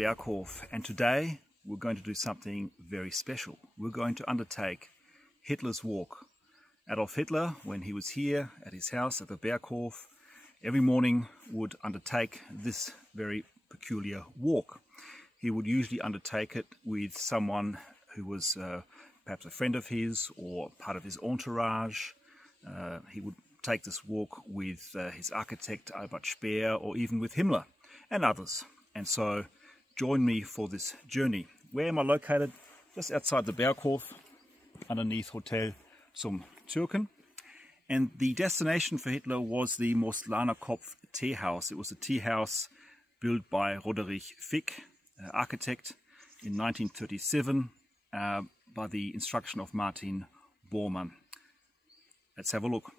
Berchtesgaden, and today we're going to do something very special. We're going to undertake Hitler's walk. Adolf Hitler, when he was here at his house at the Berchtesgaden, every morning would undertake this very peculiar walk. He would usually undertake it with someone who was perhaps a friend of his or part of his entourage. He would take this walk with his architect Albert Speer, or even with Himmler and others. And so join me for this journey. Where am I located? Just outside the Berchtesgaden, underneath Hotel zum Türken. And the destination for Hitler was the Moslanerkopf tea house. It was a tea house built by Roderich Fick, architect, in 1937 by the instruction of Martin Bormann. Let's have a look.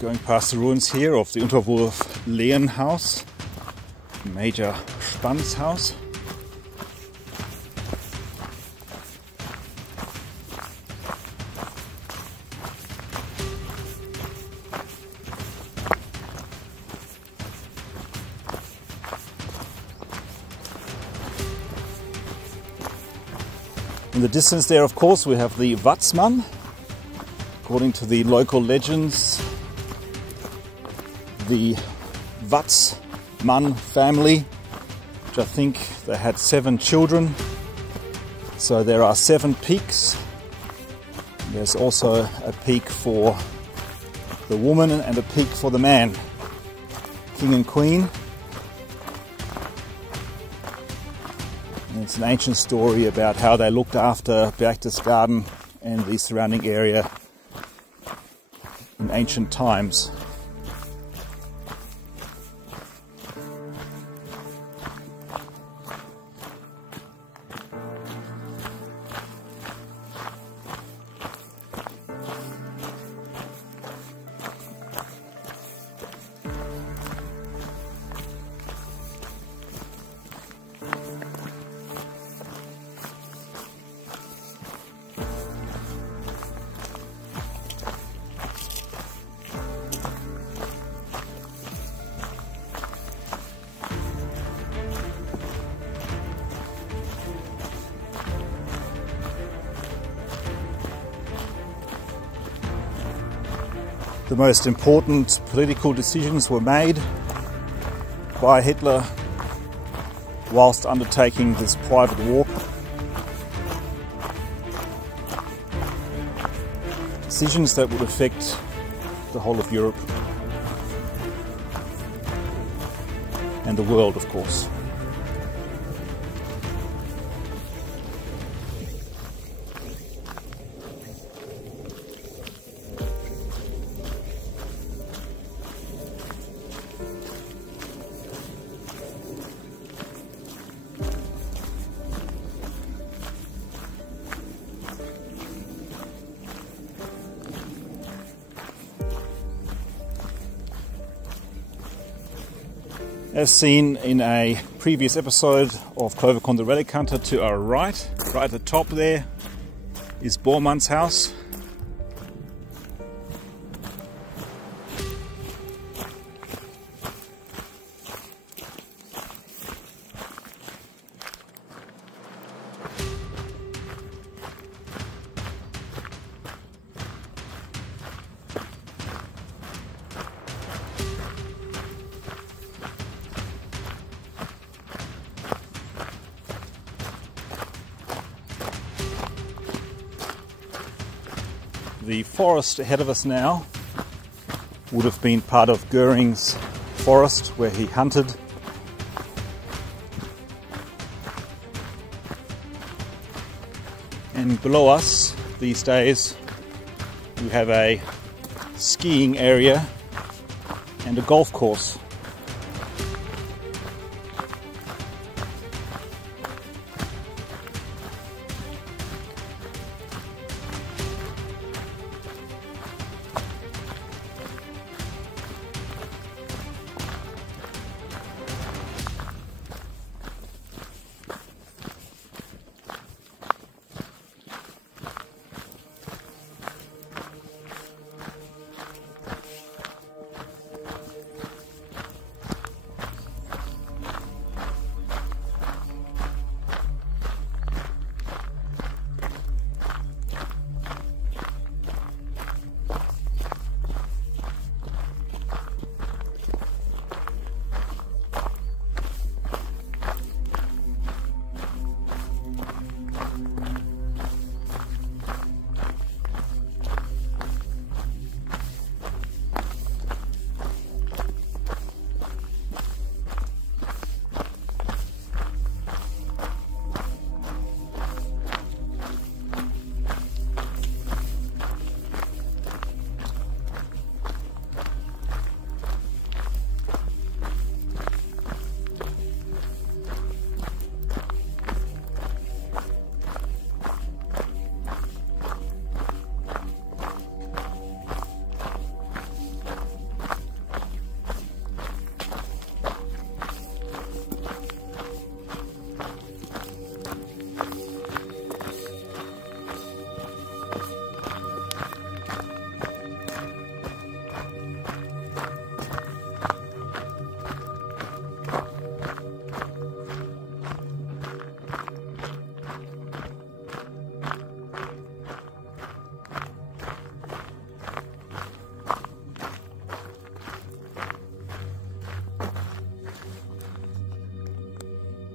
Going past the ruins here of the Unterwurf Lehrenhaus, Major Vatsmans House. In the distance there, of course, we have the Vatsman. According to the local legends, the Vatsmans family, which I think they had 7 children. So there are 7 peaks. There's also a peak for the woman and a peak for the man, king and queen. And it's an ancient story about how they looked after Berchtesgaden and the surrounding area in ancient times. The most important political decisions were made by Hitler whilst undertaking this private walk. Decisions that would affect the whole of Europe and the world, of course. As seen in a previous episode of Klovekorn the Relic Hunter, to our right at the top there, is Vatsmans House. The forest ahead of us now would have been part of Goering's forest where he hunted. And below us these days we have a skiing area and a golf course.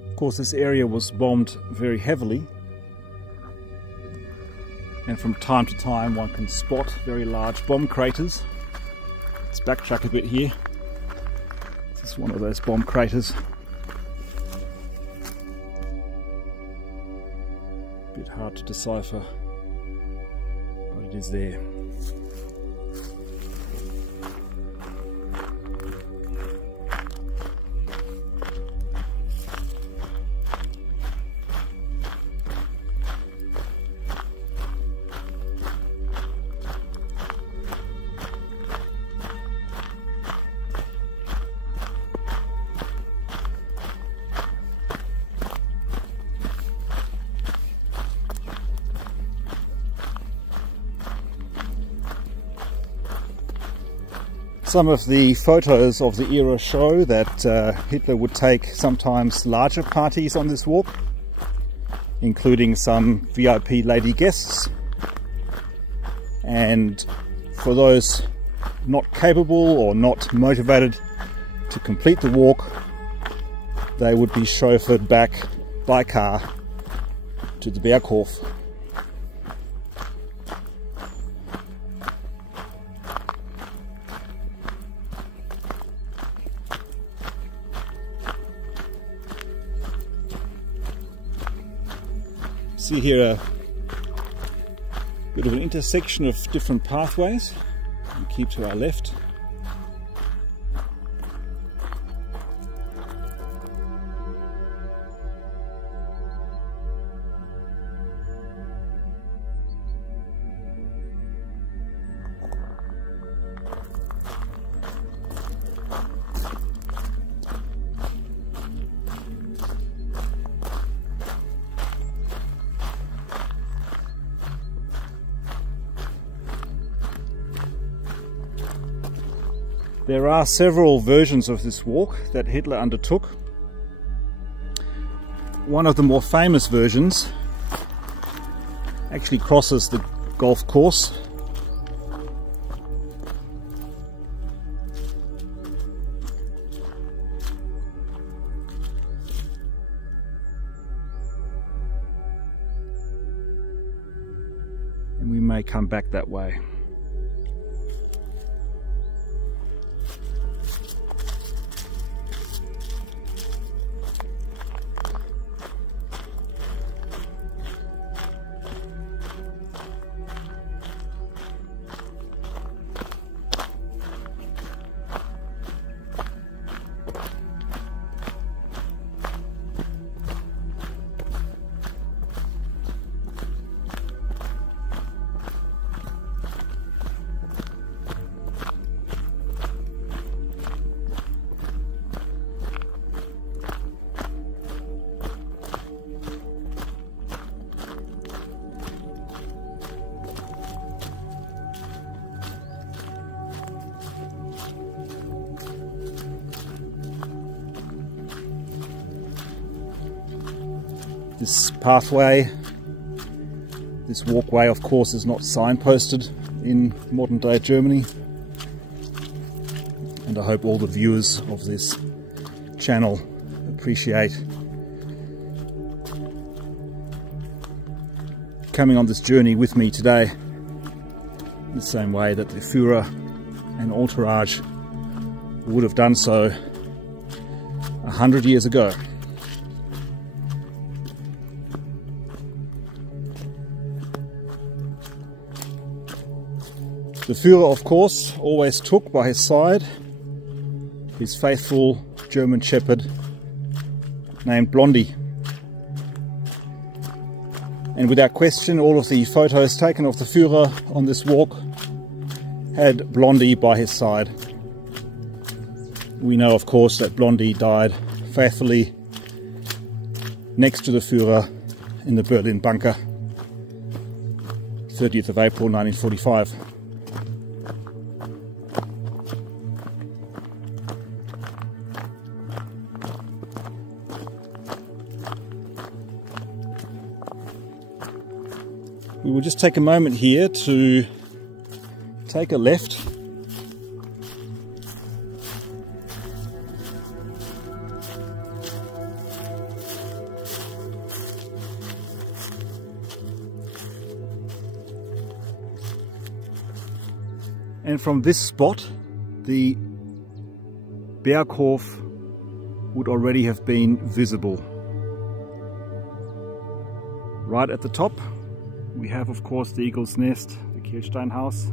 Of course, this area was bombed very heavily, and from time to time one can spot very large bomb craters. Let's backtrack a bit here. This is one of those bomb craters. A bit hard to decipher, but it is there. Some of the photos of the era show that Hitler would take sometimes larger parties on this walk, including some VIP lady guests. And for those not capable or not motivated to complete the walk, they would be chauffeured back by car to the Berghof. See here a bit of an intersection of different pathways. We keep to our left. There are several versions of this walk that Hitler undertook. One of the more famous versions actually crosses the golf course. And we may come back that way. This pathway, this walkway, of course, is not signposted in modern day Germany, and I hope all the viewers of this channel appreciate coming on this journey with me today, the same way that the Führer and entourage would have done so 100 years ago. The Führer, of course, always took by his side his faithful German shepherd named Blondie. And without question, all of the photos taken of the Führer on this walk had Blondie by his side. We know, of course, that Blondie died faithfully next to the Führer in the Berlin bunker, 30th of April 1945. We will just take a moment here to take a left and from this spot the Berghof would already have been visible. Right at the top we have, of course, the Eagle's Nest, the Klovekorn House,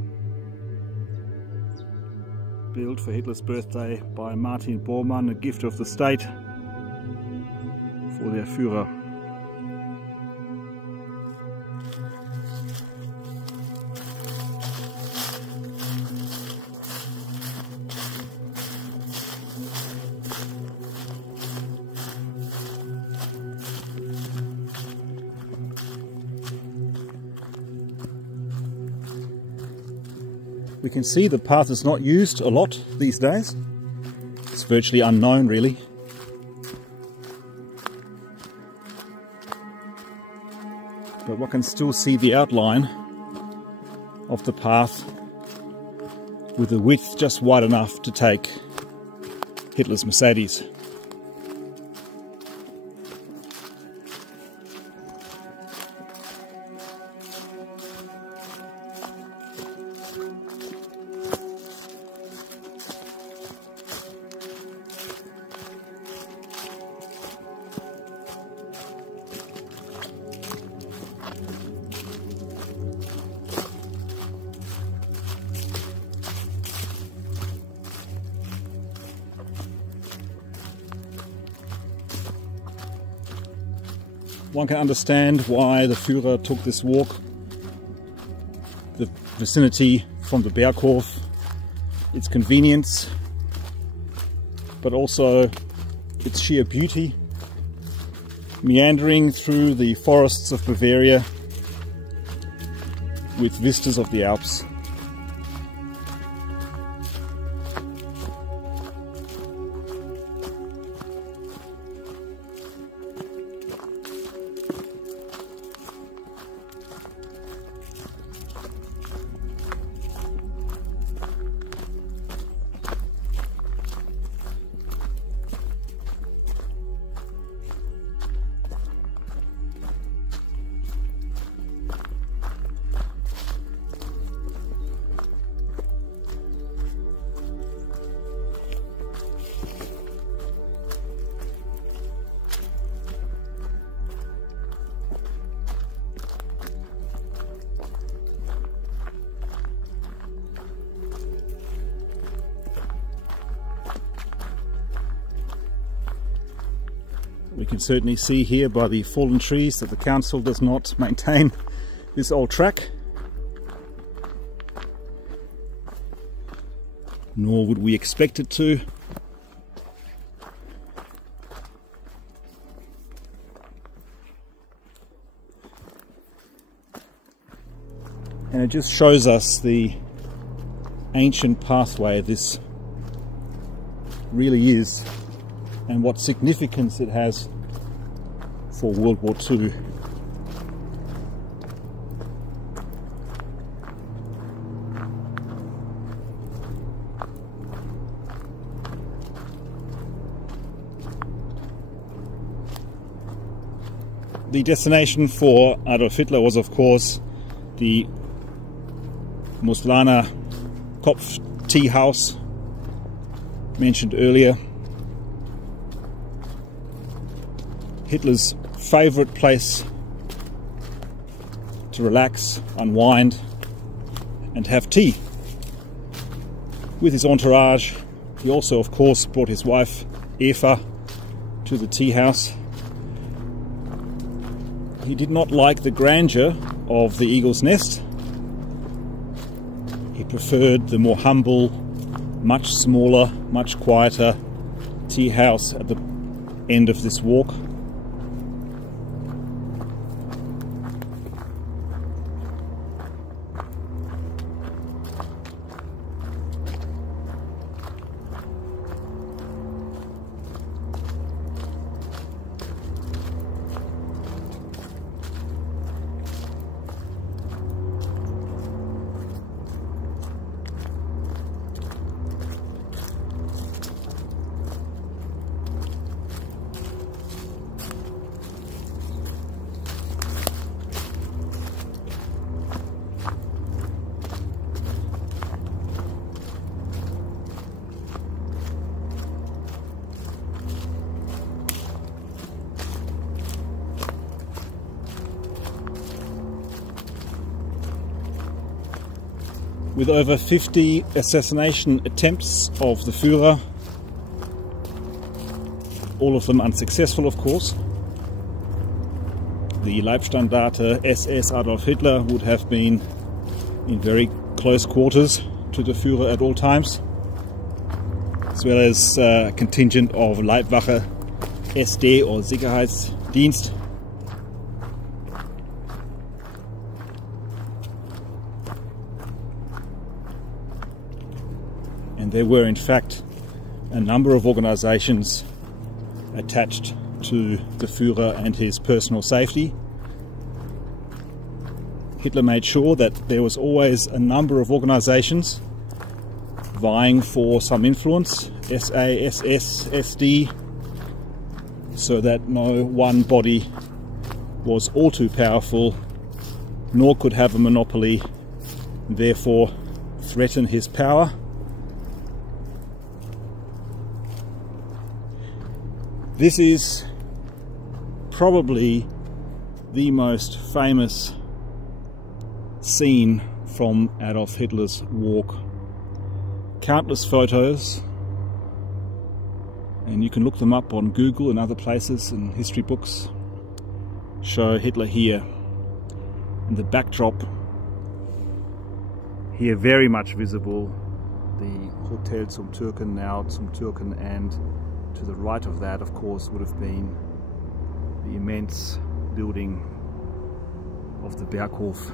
built for Hitler's birthday by Martin Bormann, a gift of the state for their Führer. We can see the path is not used a lot these days. It's virtually unknown, really. But one can still see the outline of the path with the width just wide enough to take Hitler's Mercedes. One can understand why the Führer took this walk. The vicinity from the Berghof, its convenience, but also its sheer beauty, meandering through the forests of Bavaria with vistas of the Alps. We can certainly see here by the fallen trees that the council does not maintain this old track. Nor would we expect it to. And it just shows us the ancient pathway this really is, and what significance it has for World War II. The destination for Adolf Hitler was, of course, the Muslaner Kopf tea house mentioned earlier. Hitler's favorite place to relax, unwind and have tea with his entourage. He also, of course, brought his wife Eva to the tea house. He did not like the grandeur of the Eagle's Nest. He preferred the more humble, much smaller, much quieter tea house at the end of this walk. With over 50 assassination attempts of the Führer, all of them unsuccessful, of course, the Leibstandarte SS Adolf Hitler would have been in very close quarters to the Führer at all times, as well as a contingent of Leibwache SD or Sicherheitsdienst. And there were in fact a number of organizations attached to the Führer and his personal safety. Hitler made sure that there was always a number of organizations vying for some influence, SA, SS, SD, so that no one body was all too powerful, nor could have a monopoly, and therefore threaten his power. This is probably the most famous scene from Adolf Hitler's walk. Countless photos, and you can look them up on Google and other places, and history books show Hitler here. And the backdrop here very much visible, the Hotel zum Türken, now zum Türken, and to the right of that, of course, would have been the immense building of the Berghof,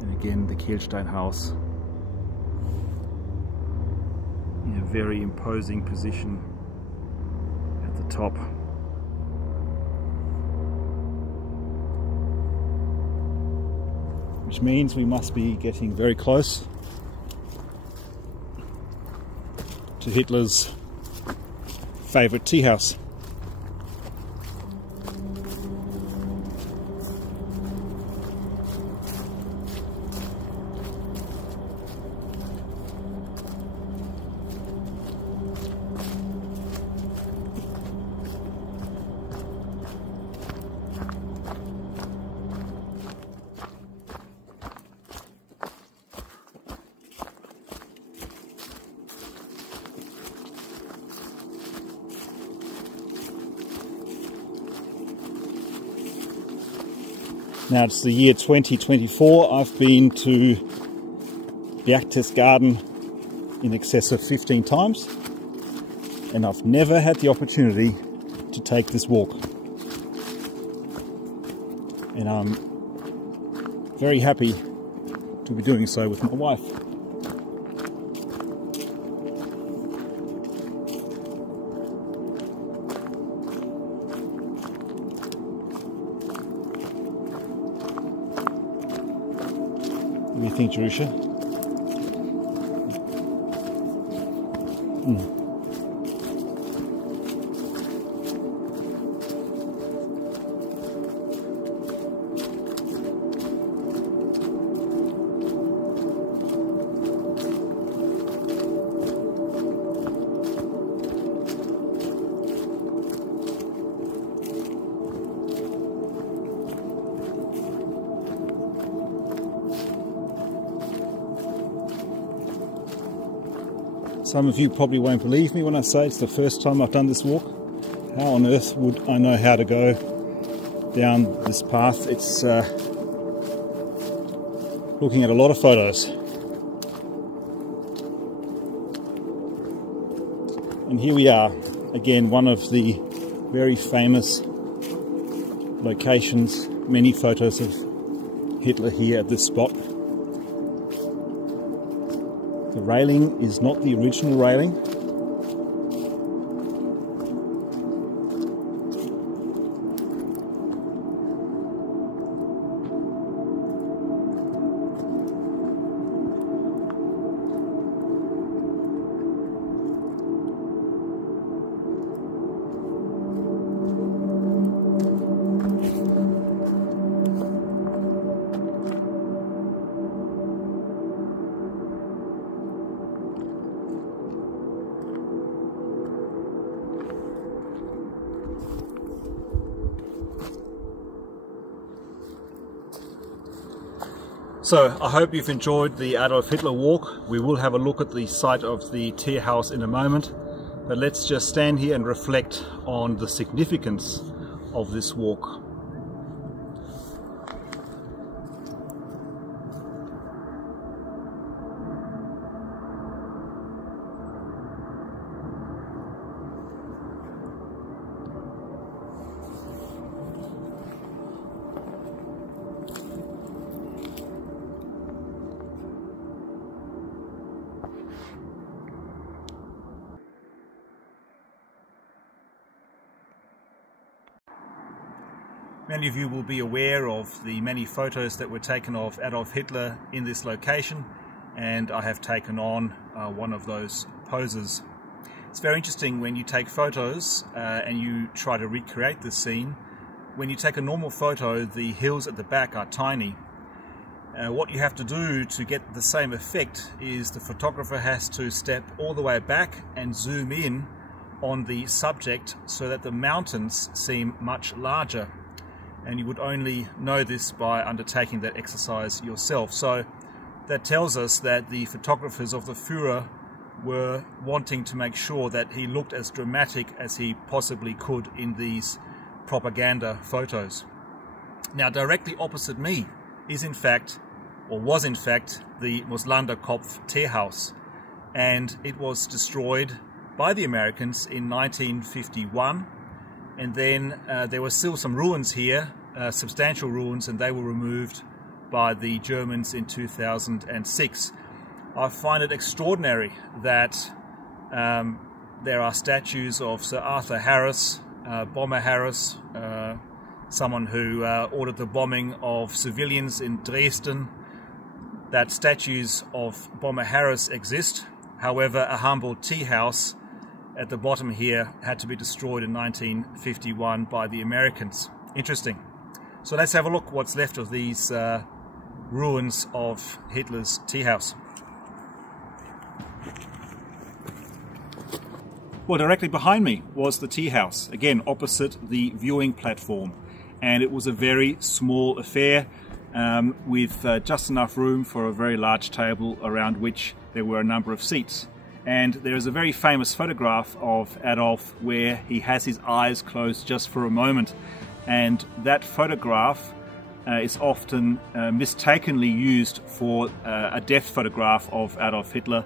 and again the Kehlstein House in a very imposing position at the top. Which means we must be getting very close to Hitler's favorite tea house. Now it's the year 2024. I've been to Berchtesgaden in excess of 15 times, and I've never had the opportunity to take this walk. And I'm very happy to be doing so with my wife. do you think, Jerusha? Some of you probably won't believe me when I say it's the first time I've done this walk. How on earth would I know how to go down this path? It's looking at a lot of photos. And here we are, again, one of the very famous locations. Many photos of Hitler here at this spot. The railing is not the original railing. So I hope you've enjoyed the Adolf Hitler walk. We will have a look at the site of the Tear House in a moment, but let's just stand here and reflect on the significance of this walk. Many of you will be aware of the many photos that were taken of Adolf Hitler in this location, and I have taken on one of those poses. It's very interesting when you take photos and you try to recreate the scene. When you take a normal photo, the hills at the back are tiny. What you have to do to get the same effect is the photographer has to step all the way back and zoom in on the subject so that the mountains seem much larger. And you would only know this by undertaking that exercise yourself. So that tells us that the photographers of the Führer were wanting to make sure that he looked as dramatic as he possibly could in these propaganda photos. Now, directly opposite me is in fact, or was in fact, the Moslanderkopf Tear House, and it was destroyed by the Americans in 1951. And then there were still some ruins here, substantial ruins, and they were removed by the Germans in 2006. I find it extraordinary that there are statues of Sir Arthur Harris, Bomber Harris, someone who ordered the bombing of civilians in Dresden, that statues of Bomber Harris exist. However, a humble tea house at the bottom here had to be destroyed in 1951 by the Americans. Interesting. So let's have a look what's left of these ruins of Hitler's tea house. Well, directly behind me was the tea house, again opposite the viewing platform, and it was a very small affair with just enough room for a very large table around which there were a number of seats. And there is a very famous photograph of Adolf where he has his eyes closed just for a moment, and that photograph is often mistakenly used for a death photograph of Adolf Hitler,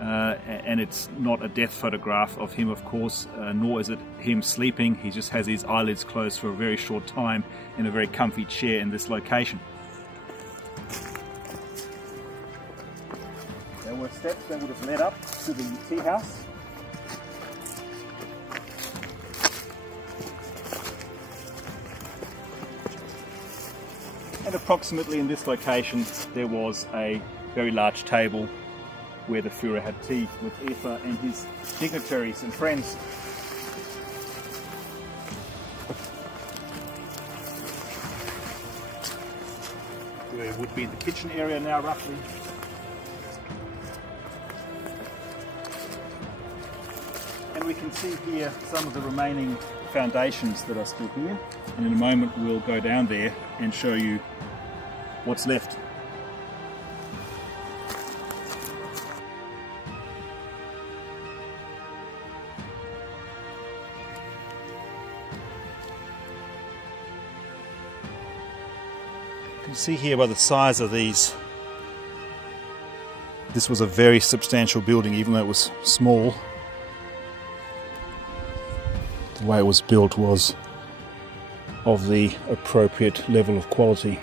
and it's not a death photograph of him, of course, nor is it him sleeping. He just has his eyelids closed for a very short time in a very comfy chair in this location. There were steps that would have led up to the tea house. And approximately in this location there was a very large table where the Führer had tea with Eva and his dignitaries and friends. Where would be the kitchen area now roughly. And we can see here some of the remaining foundations that are still here. And in a moment we'll go down there and show you what's left. You can see here by the size of these, this was a very substantial building, even though it was small. The way it was built was of the appropriate level of quality.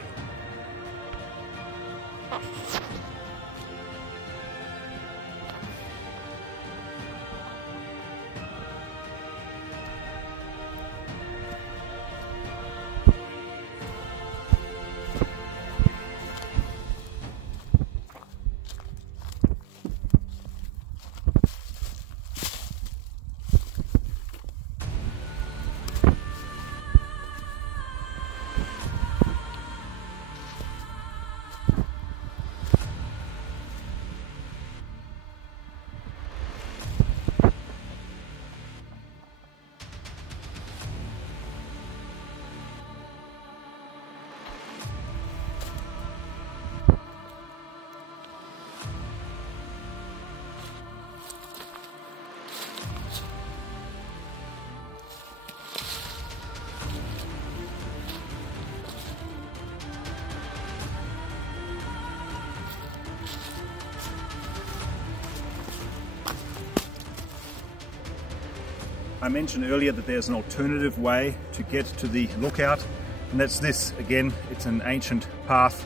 I mentioned earlier that there's an alternative way to get to the lookout, and that's this. Again, it's an ancient path.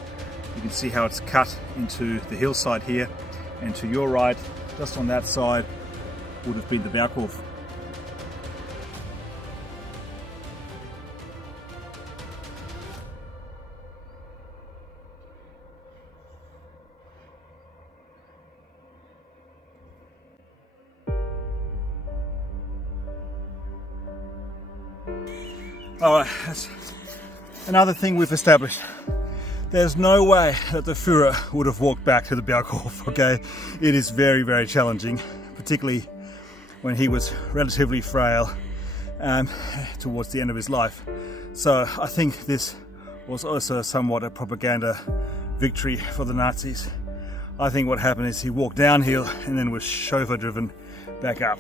You can see how it's cut into the hillside here, and to your right, just on that side, would have been the Berghof. Alright, that's another thing we've established. There's no way that the Führer would have walked back to the Berghof, okay? It is very, very challenging, particularly when he was relatively frail towards the end of his life. So I think this was also somewhat a propaganda victory for the Nazis. I think what happened is he walked downhill and then was chauffeur driven back up.